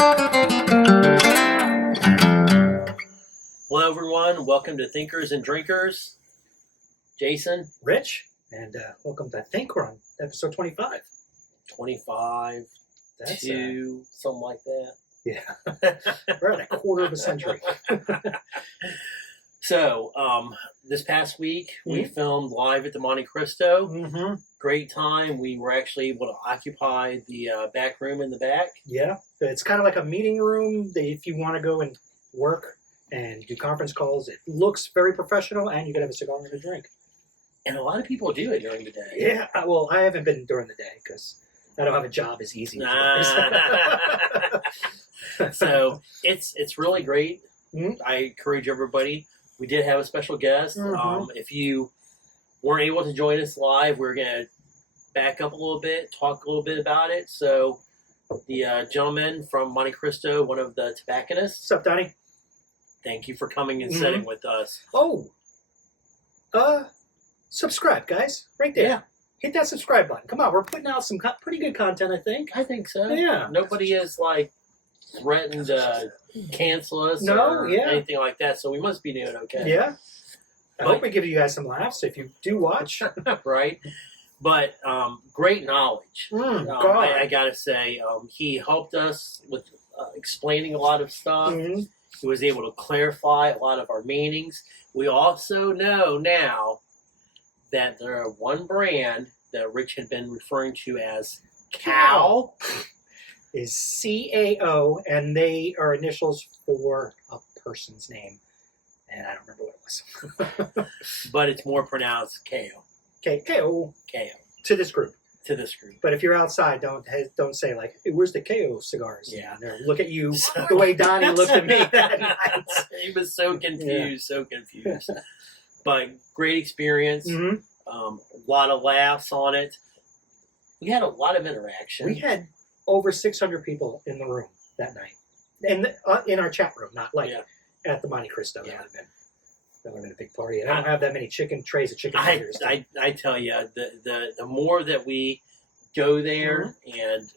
Hello, everyone. Welcome to Thinkers and Drinkers. Jason. Rich, and welcome to Think Run, episode 25. 25, That's 2, something like that. Yeah, we're at a quarter of a century. So, this past week, we filmed live at the Monte Cristo. Mm-hmm. Great time. We were actually able to occupy the back room in the back. Yeah, it's kind of like a meeting room. If you want to go and work and do conference calls, it looks very professional, and you can have a cigar and a drink. And a lot of people do it during the day. Yeah, well, I haven't been during the day because I don't have a job as easy as So, it's really great. Mm-hmm. I encourage everybody. We did have a special guest. Mm-hmm. If you weren't able to join us live, we're going to back up a little bit, talk a little bit about it. So, the gentleman from Monte Cristo, one of the tobacconists. What's up, Donnie? Thank you for coming and sitting with us. Oh, subscribe, guys, right there. Yeah. Hit that subscribe button. Come on, we're putting out some pretty good content, I think. I think so. Yeah. Nobody has, threatened to cancel us or anything like that, so we must be doing okay. Yeah. I hope we give you guys some laughs if you do watch. Right? But great knowledge. I got to say, he helped us with explaining a lot of stuff. Mm-hmm. He was able to clarify a lot of our meanings. We also know now that there are one brand that Rich had been referring to as Cow. Is CAO, and they are initials for a person's name. And I don't remember what it was. But it's more pronounced KO. KO. KO. To this group. To this group. But if you're outside, don't say like, hey, where's the KO cigars? Yeah. Look at you the way Donnie looked at me that night. He was so confused, But great experience. Mm-hmm. A lot of laughs on it. We had a lot of interaction. We had over 600 people in the room that night. And in our chat room, not at the Monte Cristo. Yeah. That would have been a big party. And I don't have that many trays of chicken fingers. I tell you, the more that we go there and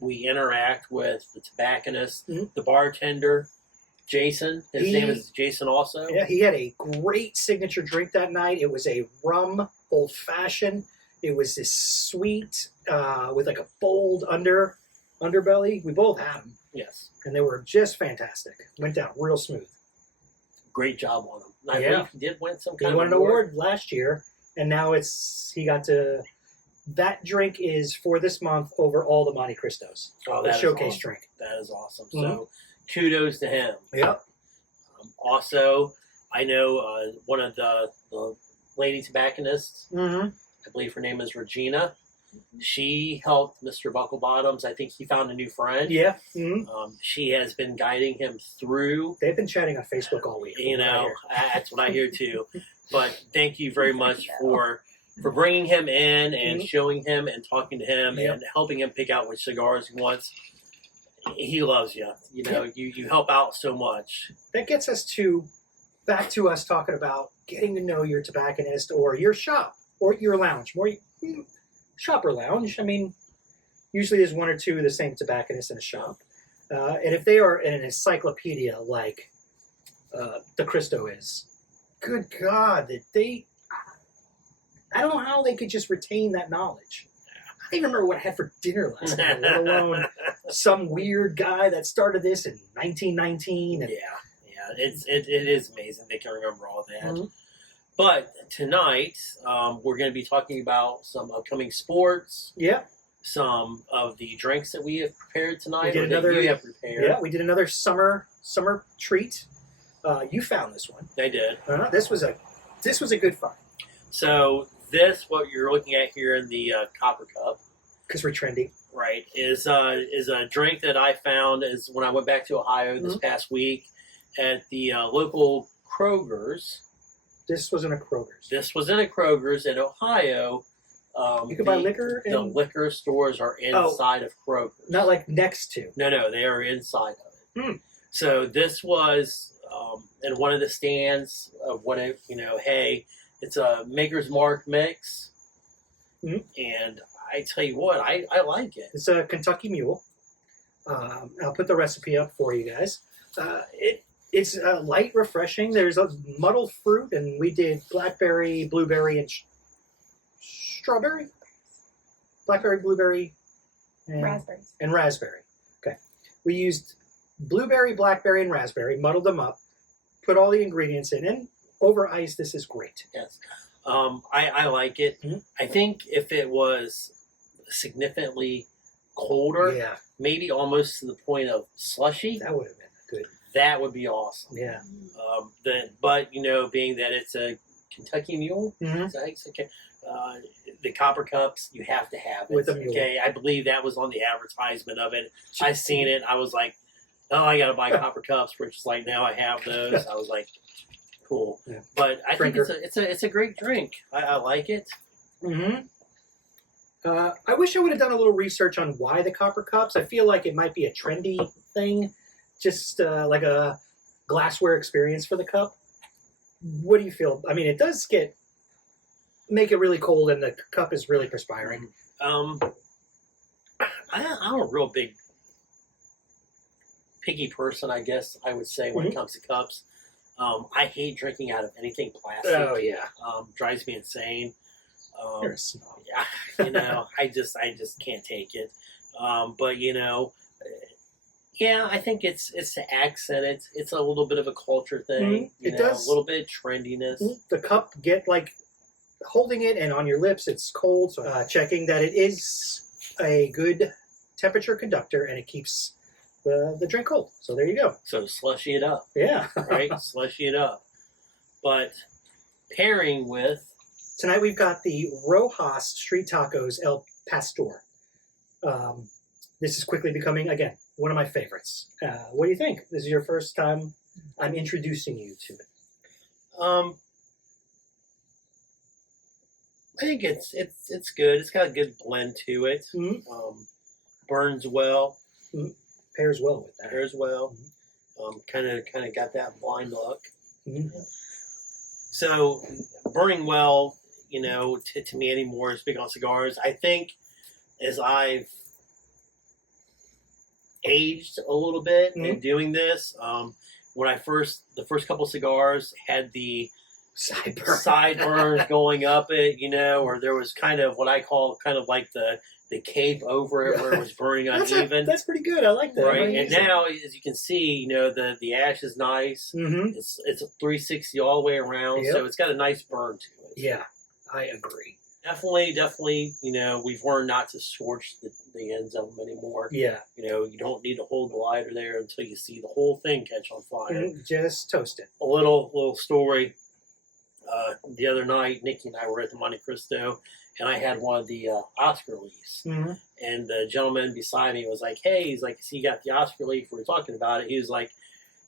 we interact with the tobacconist, the bartender, Jason. His name is Jason also. Yeah, he had a great signature drink that night. It was a rum old-fashioned. It was this sweet with like a bold underbelly. We both had them. Yes. And they were just fantastic. Went down real smooth. Great job on them. I believe he did win some kind of award. He won an award last year, and now that drink is for this month over all the Monte Cristos. Oh, the showcase awesome. drink. That is awesome. So kudos to him. Yep. Also, I know one of the lady tobacconists, I believe her name is Regina. She helped Mr. Bucklebottoms. I think he found a new friend. Yeah. She has been guiding him through. They've been chatting on Facebook all week. That's what I hear too. But thank you very much for bringing him in and showing him and talking to him and helping him pick out which cigars he wants. He loves you. You help out so much. That gets us back to us talking about getting to know your tobacconist or your shop or your lounge. More shop or lounge. I mean, usually there's one or two of the same tobacconists in a shop. And if they are in an encyclopedia like the Cristo is, good God, I don't know how they could just retain that knowledge. I don't even remember what I had for dinner last night, let alone some weird guy that started this in 1919. And it is amazing they can remember all that. But tonight, we're going to be talking about some upcoming sports. Yeah. Some of the drinks that we have prepared tonight. We did another summer treat. You found this one. I did. This was a good find. So what you're looking at here in the copper cup, because we're trendy, right? Is a drink that I found is when I went back to Ohio this past week at the local Kroger's. This was in a Kroger's. This was in a Kroger's in Ohio. You can buy liquor. The liquor stores are inside of Kroger's. Not like next to. No, they are inside of it. So this was in one of the stands of hey, it's a Maker's Mark mix, and I tell you what, I like it. It's a Kentucky Mule. I'll put the recipe up for you guys. It's light, refreshing. There's a muddled fruit, and we did blackberry, blueberry, and strawberry. Blackberry, blueberry, and raspberry. Okay. We used blueberry, blackberry, and raspberry, muddled them up, put all the ingredients in, and over ice, this is great. Yes. I like it. Mm-hmm. I think if it was significantly colder, maybe almost to the point of slushy, that would have been good. That would be awesome. Yeah. But being that it's a Kentucky Mule, okay. The copper cups, you have to have it. With a mule. Okay, I believe that was on the advertisement of it. I seen it. I was like, oh, I got to buy copper cups. Which is like, now I have those. I was like, cool. Yeah. But I think it's a great drink. I like it. Mm-hmm. I wish I would have done a little research on why the copper cups. I feel like it might be a trendy thing, just like a glassware experience for the cup. What do you feel? I mean, it does make it really cold, and the cup is really perspiring. I'm a real big picky person, I guess I would say, when it comes to cups. I hate drinking out of anything plastic. Oh yeah, drives me insane. You're a snob. Yeah, I just can't take it. But yeah, I think it's to accent it. It's a little bit of a culture thing. It does a little bit of trendiness. The cup holding it, and on your lips it's cold. So checking that it is a good temperature conductor, and it keeps the drink cold. So there you go. So slushy it up. Yeah. Right? Slushy it up. But pairing with... Tonight we've got the Rojas Street Tacos El Pastor. This is quickly becoming, again, one of my favorites. What do you think? This is your first time I'm introducing you to it. I think it's good. It's got a good blend to it. Burns well. Pairs well with that. Pairs well. Kind of got that wine look. So burning well, to me anymore is big on cigars. I think as I've aged a little bit in doing this, when the first couple cigars had the sideburns going up it, or there was kind of what I call kind of like the cape over it where it was burning uneven. That's pretty good. I like that. Right, and now as you can see, the ash is nice. It's a 360 all the way around, so it's got a nice burn to it. Yeah, I agree. Definitely. We've learned not to scorch the ends of them anymore. Yeah. You don't need to hold the lighter there until you see the whole thing catch on fire. Just toast it. A little story. The other night, Nikki and I were at the Monte Cristo, and I had one of the Oscar leaves. And the gentleman beside me was like, hey, he's like, see, you got the Oscar leaf. We were talking about it. He was like,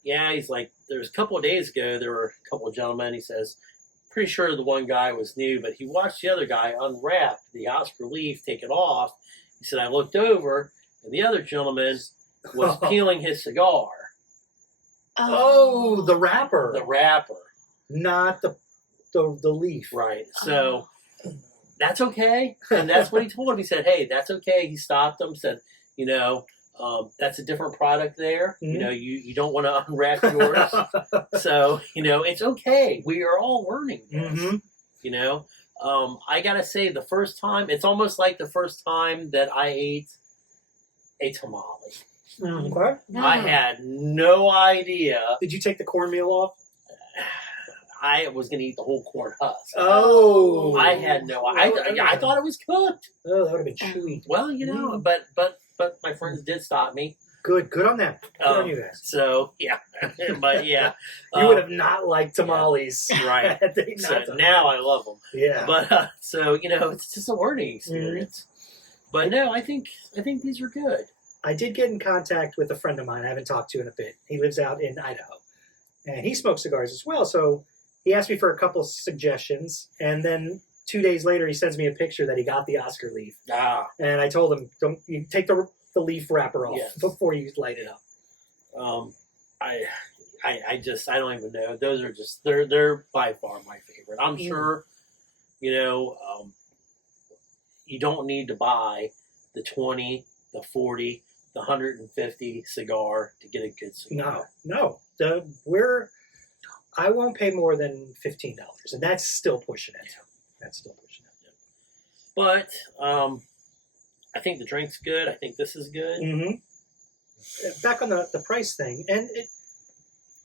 yeah, he's like, there's a couple of days ago, there were a couple of gentlemen. He says, pretty sure the one guy was new, but he watched the other guy unwrap the Oscar leaf, take it off. He said, I looked over, and the other gentleman was peeling his cigar. Oh, the wrapper. The wrapper. Not the leaf. Right. So that's okay. And that's what he told him. He said, hey, that's okay. He stopped him, said, that's a different product there. You don't want to unwrap yours. So, it's okay. We are all learning this. I got to say, the first time, it's almost like the first time that I ate a tamale. Okay. I had no idea. Did you take the cornmeal off? I was going to eat the whole corn husk. Oh. I had no idea. I thought it was cooked. Oh, that would have been chewy. Well, but my friends did stop me. Good on them. Good on you guys. So, yeah. But, yeah. You would have not liked tamales. Yeah. Right. So now I love them. Yeah. But, it's just a learning experience. But, no, I think these are good. I did get in contact with a friend of mine I haven't talked to in a bit. He lives out in Idaho. And he smokes cigars as well, so he asked me for a couple suggestions, and then 2 days later he sends me a picture that he got the Oscar leaf. And I told him, don't you take the leaf wrapper off before you light it up. I don't even know. Those are just they're by far my favorite. I'm sure, you don't need to buy the 20, the 40, the 150 cigar to get a good cigar. No. I won't pay more than $15, and that's still pushing it. Yeah. That's still pushing it. But I think the drink's good. I think this is good. Mm-hmm. Back on the price thing, and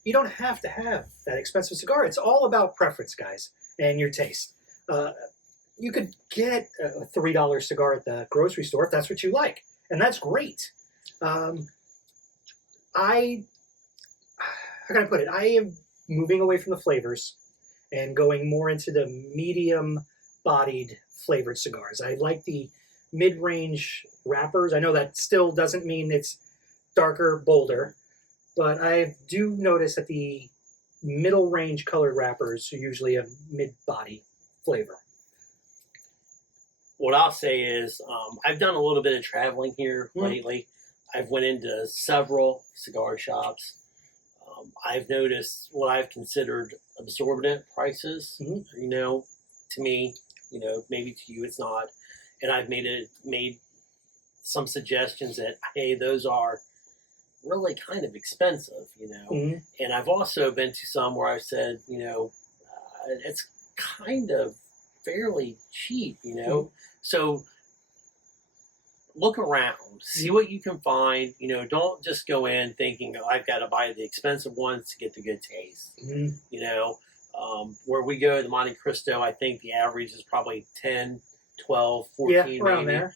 you don't have to have that expensive cigar. It's all about preference, guys, and your taste. You could get a $3 cigar at the grocery store if that's what you like, and that's great. How can I put it? I am moving away from the flavors and going more into the medium-bodied flavored cigars. I like the mid-range wrappers. I know that still doesn't mean it's darker, bolder, but I do notice that the middle-range colored wrappers are usually a mid-body flavor. What I'll say is I've done a little bit of traveling here lately. I've went into several cigar shops. I've noticed what I've considered absorbent prices. You know, to me, maybe to you it's not. And I've made some suggestions that, hey, those are really kind of expensive, And I've also been to some where I've said, it's kind of fairly cheap, So look around, see what you can find. Don't just go in thinking, oh, I've got to buy the expensive ones to get the good taste. Where we go to Monte Cristo, I think the average is probably 10, 12, 14 around maybe. there.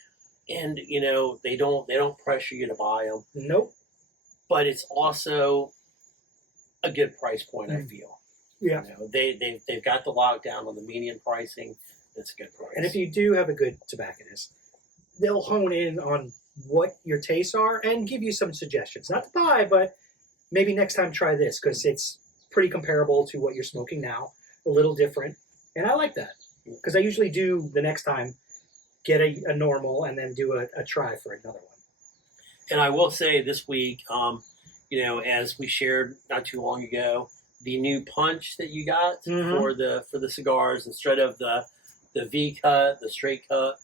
And they don't pressure you to buy them. Nope. But it's also a good price point, I feel. Yeah. They've got the lockdown on the median pricing. It's a good price. And if you do have a good tobacconist, they'll hone in on what your tastes are and give you some suggestions. Not to buy, but maybe next time try this because it's pretty comparable to what you're smoking now, a little different. And I like that because I usually do the next time get a normal and then do a try for another one. And I will say this week, as we shared not too long ago, the new punch that you got for the cigars instead of the V cut, the straight cut,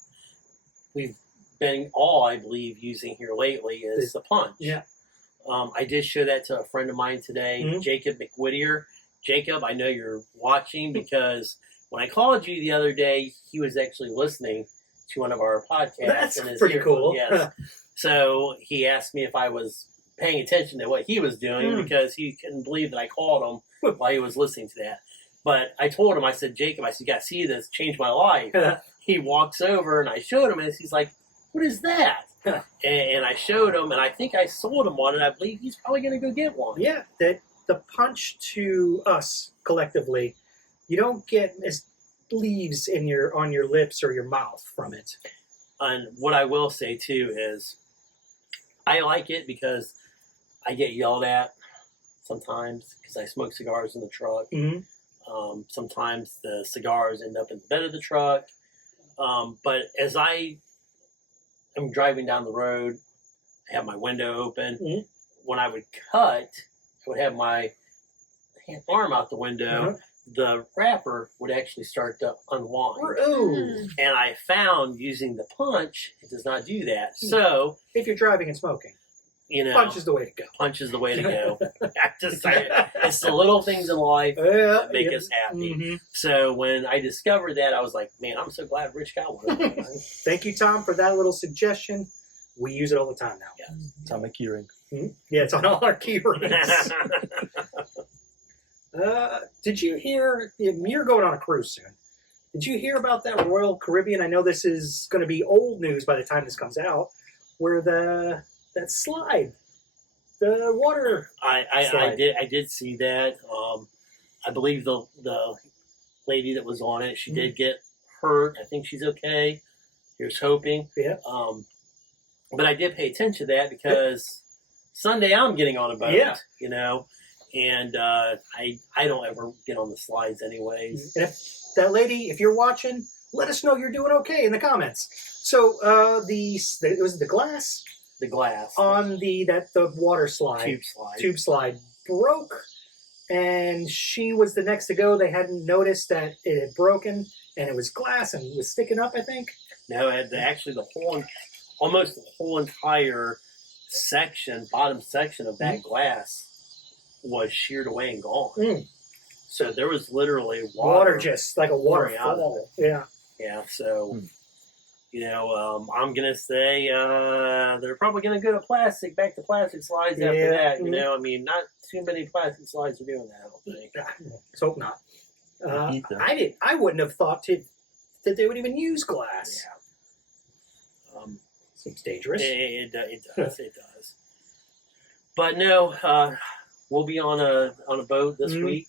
we've been all, I believe, using here lately is the punch. Yeah. I did show that to a friend of mine today, Jacob McWhittier. Jacob, I know you're watching because when I called you the other day, he was actually listening to one of our podcasts. That's pretty cool. Yes. So he asked me if I was paying attention to what he was doing because he couldn't believe that I called him while he was listening to that. But I told him, I said, Jacob, you got to see this, changed my life. He walks over and I showed him and he's like, what is that? And I showed him and I think I sold him one and I believe he's probably going to go get one. Yeah, the punch to us collectively, you don't get as leaves on your lips or your mouth from it. And what I will say too is I like it because I get yelled at sometimes because I smoke cigars in the truck. Sometimes the cigars end up in the bed of the truck. But as I am driving down the road, I have my window open. When I would cut, I would have my arm out the window. The wrapper would actually start to unwind. And I found using the punch, it does not do that. So if you're driving and smoking, punch is the way to go. Punch is the way to go. I just say it. It's the little things in life that make us happy. So when I discovered that, I was like, man, I'm so glad Rich got one. Thank you, Tom, for that little suggestion. We use it all the time now. Yeah. It's on my key ring. Yeah, it's on all our key rings. Did you hear? You're going on a cruise soon. Did you hear about that Royal Caribbean? I know this is going to be old news by the time this comes out, where that slide, the water. I did see that. I believe the lady that was on it, she did get hurt. I think she's okay. Here's hoping. Yeah. But I did pay attention to that because Sunday I'm getting on a boat. Yeah. And I don't ever get on the slides anyways. And if that lady, if you're watching, let us know you're doing okay in the comments. So it was the glass. The glass on the water slide, tube slide broke, and she was the next to go. They hadn't noticed that it had broken, and it was glass and it was sticking up, I think. No, almost the whole entire bottom section of that glass was sheared away and gone. Mm. So there was literally Water just like a pouring out of waterfall. it. Yeah. Yeah, so, I'm going to say they're probably going to go to plastic, back to plastic slides after that. Mhm. You know, I mean, not too many plastic slides are doing that, I don't think. Let's hope not. I wouldn't have thought that they would even use glass. Yeah. Seems dangerous. It does. It does. But no, we'll be on a boat this week.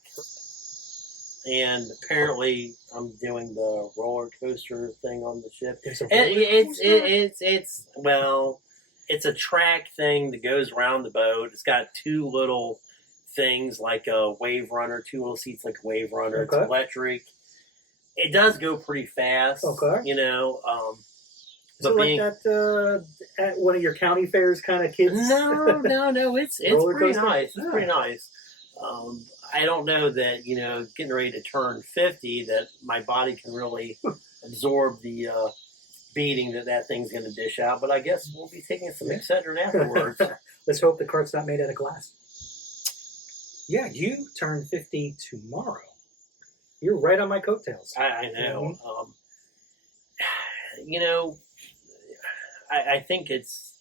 And apparently, I'm doing the roller coaster thing on the ship. It's a track thing that goes around the boat. It's got two little things like a wave runner, two little seats like a wave runner. Okay. It's electric. It does go pretty fast. Okay. You know. So like that at one of your county fairs kind of kids? No. It's Roller pretty coaster? nice. It's Yeah. pretty nice. I don't know that, getting ready to turn 50, that my body can really absorb the beating that thing's going to dish out. But I guess we'll be taking some Excedrin afterwards. Let's hope the cart's not made out of glass. Yeah, you turn 50 tomorrow. You're right on my coattails. I know. I think it's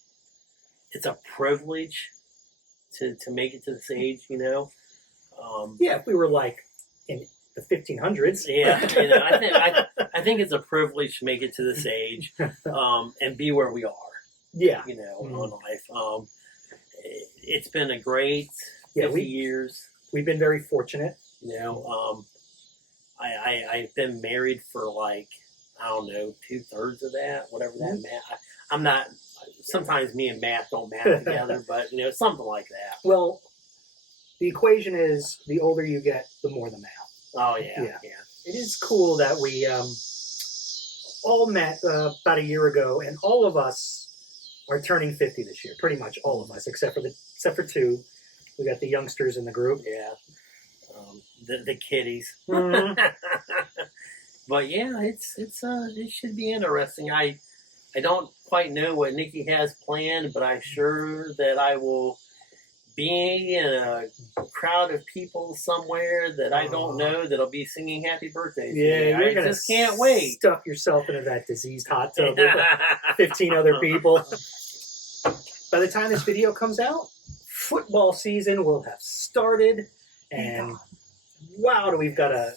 a privilege to make it to this age, Yeah, if we were like in the 1500s. Yeah, I think it's a privilege to make it to this age, and be where we are. Yeah, in life. It's been a great 50 years. We've been very fortunate. I've been married for 2/3 of that, whatever that meant. I'm not. Sometimes me and Matt don't math together, but something like that. Well, the equation is the older you get, the more the math. Oh yeah. It is cool that we all met about a year ago, and all of us are turning 50 this year. Pretty much all of us, except for two. We got the youngsters in the group. Yeah. The kiddies. Mm-hmm. But yeah, it should be interesting. I don't quite know what Nikki has planned, but I'm sure that I will be in a crowd of people somewhere that I don't know that'll be singing happy birthday. Yeah, I just can't wait. Stuff yourself into that diseased hot tub with 15 other people. By the time this video comes out, football season will have started, and wow, we've got a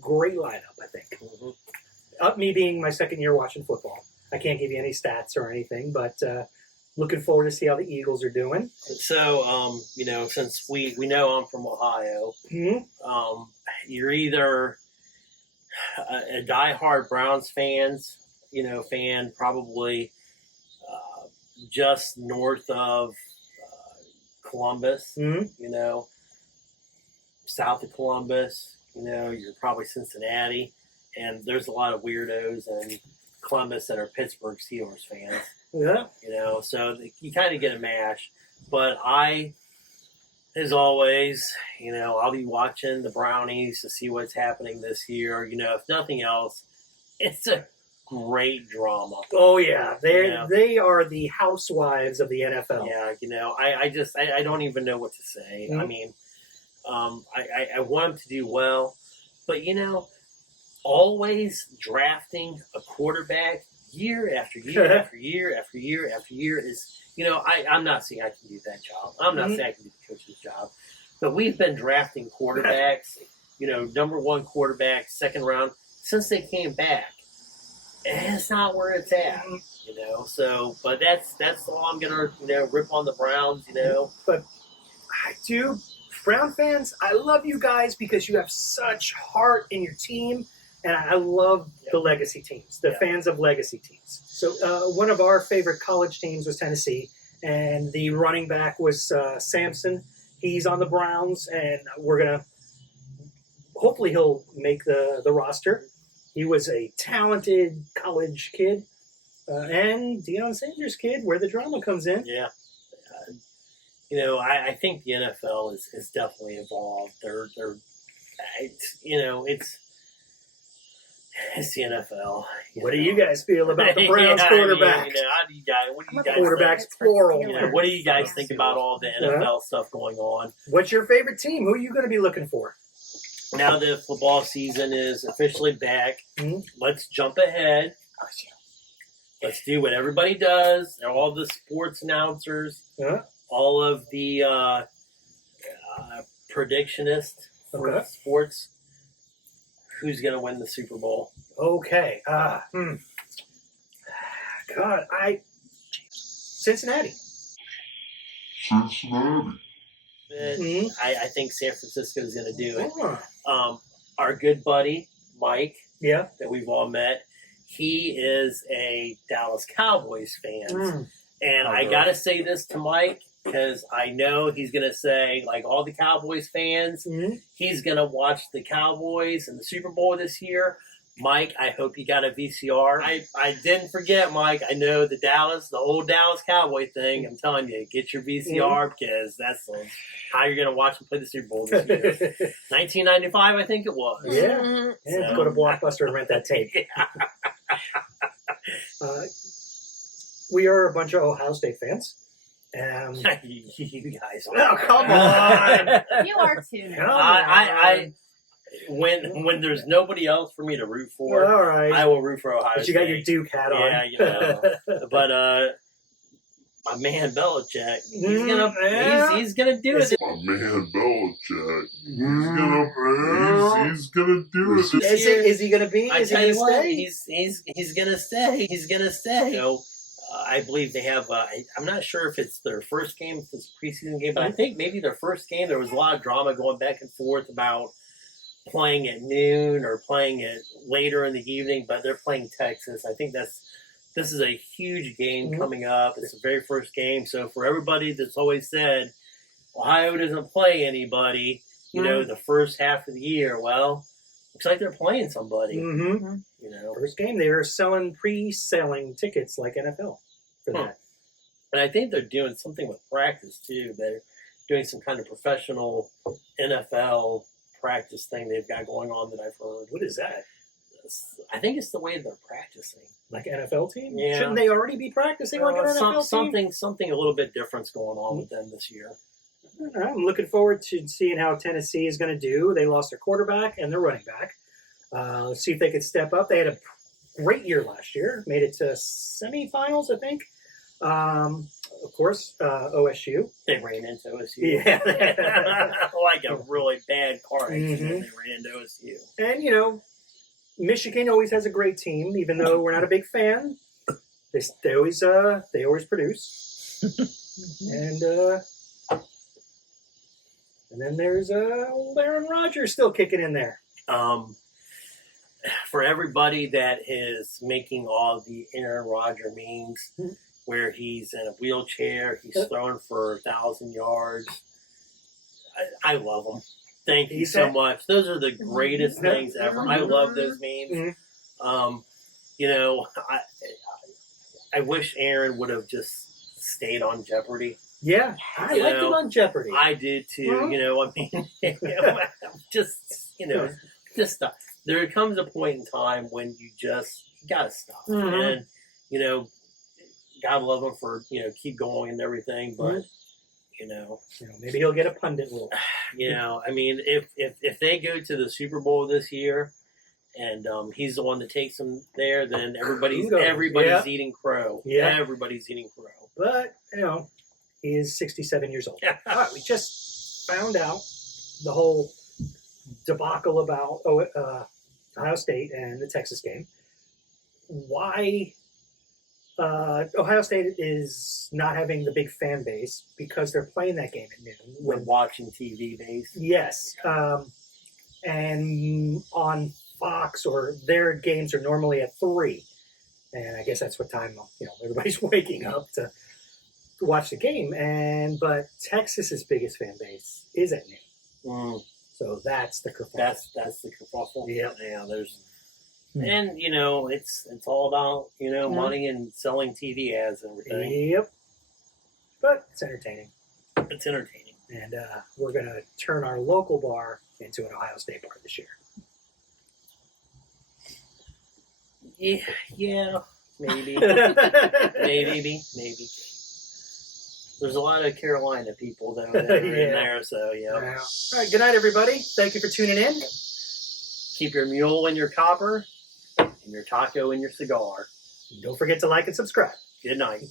great lineup, I think. Mm-hmm. Me being my second year watching football, I can't give you any stats or anything, but looking forward to see how the Eagles are doing. So, since we know I'm from Ohio, you're either a diehard Browns fan, probably just north of Columbus, south of Columbus, you're probably Cincinnati, and there's a lot of weirdos in Columbus that are Pittsburgh Steelers fans. Yeah. So you kind of get a mash. But as always, I'll be watching the Brownies to see what's happening this year. If nothing else, it's a great drama. Oh yeah, they are the housewives of the NFL. Yeah, I don't even know what to say. Mm-hmm. I mean, I want them to do well, but always drafting a quarterback year after year after year after year after year is, I'm not saying I can do that job. I'm not saying I can do the coach's job, but we've been drafting quarterbacks, number one quarterback, second round, since they came back. And it's not where it's at, so, but that's all I'm going to, rip on the Browns, But I do, Brown fans, I love you guys because you have such heart in your team. And I love the legacy teams, the fans of legacy teams. So one of our favorite college teams was Tennessee, and the running back was Sampson. He's on the Browns, and hopefully he'll make the roster. He was a talented college kid, and Deion Sanders' kid, where the drama comes in. Yeah. I think the NFL is definitely evolved. It's the NFL. What do you guys feel about the Browns Yeah, quarterback? how do you guys? What do you guys? Quarterbacks Think? plural. What do you guys think about all the NFL stuff going on? What's your favorite team? Who are you going to be looking for? Now the football season is officially back. Mm-hmm. Let's jump ahead. Let's do what everybody does. All the sports announcers, all of the predictionists for sports. Who's going to win the Super Bowl? Okay. Cincinnati. I think San Francisco is going to do it. Our good buddy, Mike, that we've all met, he is a Dallas Cowboys fan. And I got to say this to Mike because I know he's going to say, like all the Cowboys fans, he's going to watch the Cowboys in the Super Bowl this year. Mike, I hope you got a VCR. I didn't forget, Mike. I know the old Dallas Cowboy thing. I'm telling you, get your VCR because that's how you're going to watch them play the Super Bowl this year. 1995, I think it was. Yeah. So, go to Blockbuster and rent that tape. We are a bunch of Ohio State fans. You guys are. Oh, come on. You are too. When there's nobody else for me to root for, all right. I will root for Ohio State. But you got your Duke hat on. Yeah, you know. But my man Belichick, he's gonna do it. My man Belichick, he's gonna do it. Is he gonna be? Is he gonna stay? He's gonna stay. He's gonna stay. You know, I believe they have. I'm not sure if it's their first game, if it's a preseason game, but I think maybe their first game. There was a lot of drama going back and forth about playing at noon or playing it later in the evening, but they're playing Texas. I think this is a huge game coming up. It's the very first game. So for everybody that's always said Ohio doesn't play anybody, you know, the first half of the year, well, looks like they're playing somebody. You know, first game they are pre-selling tickets like NFL for that. And I think they're doing something with practice too. They're doing some kind of professional NFL practice thing they've got going on that I've heard. What is that? I think it's the way they're practicing. Like NFL team? Yeah. Shouldn't they already be practicing like an NFL team? Something a little bit different's going on with them this year. I'm looking forward to seeing how Tennessee is going to do. They lost their quarterback and their running back. Let's see if they can step up. They had a great year last year. Made it to semifinals, I think. Of course, OSU. They ran into OSU. Yeah. Like a really bad car accident. They ran into OSU. And, you know, Michigan always has a great team, even though we're not a big fan. They always produce. And then there's old Aaron Rodgers still kicking in there. For everybody that is making all the Aaron Rodgers memes, where he's in a wheelchair, he's throwing for 1,000 yards. I love them. Thank you so much. Those are the greatest things ever. I love those memes. You know, I wish Aaron would have just stayed on Jeopardy. Yeah, I liked him on Jeopardy. I did too. You know, I mean, just stop. There comes a point in time when you gotta stop. And you know, God love him for keep going and everything, but you know, maybe he'll get a pundit role. You know, I mean, if they go to the Super Bowl this year, and he's the one that takes them there, then everybody's eating crow. Yeah, everybody's eating crow. But you know, he is 67 years old. All right, we just found out the whole debacle about Ohio State and the Texas game. Why Ohio State is not having the big fan base because they're playing that game at noon. We're watching TV base. Yes. And on Fox, or their games are normally at 3. And I guess that's what time, everybody's waking up to watch the game. But Texas's biggest fan base is at noon. So that's the kerfuffle. That's the kerfuffle. Yeah. There's, and it's all about money and selling TV ads and everything. Yep. But it's entertaining. It's entertaining. And we're gonna turn our local bar into an Ohio State bar this year. Yeah, maybe. Maybe. There's a lot of Carolina people, though, that are in there, so, yeah. Wow. All right, good night, everybody. Thank you for tuning in. Keep your mule in your copper and your taco in your cigar. Don't forget to like and subscribe. Good night.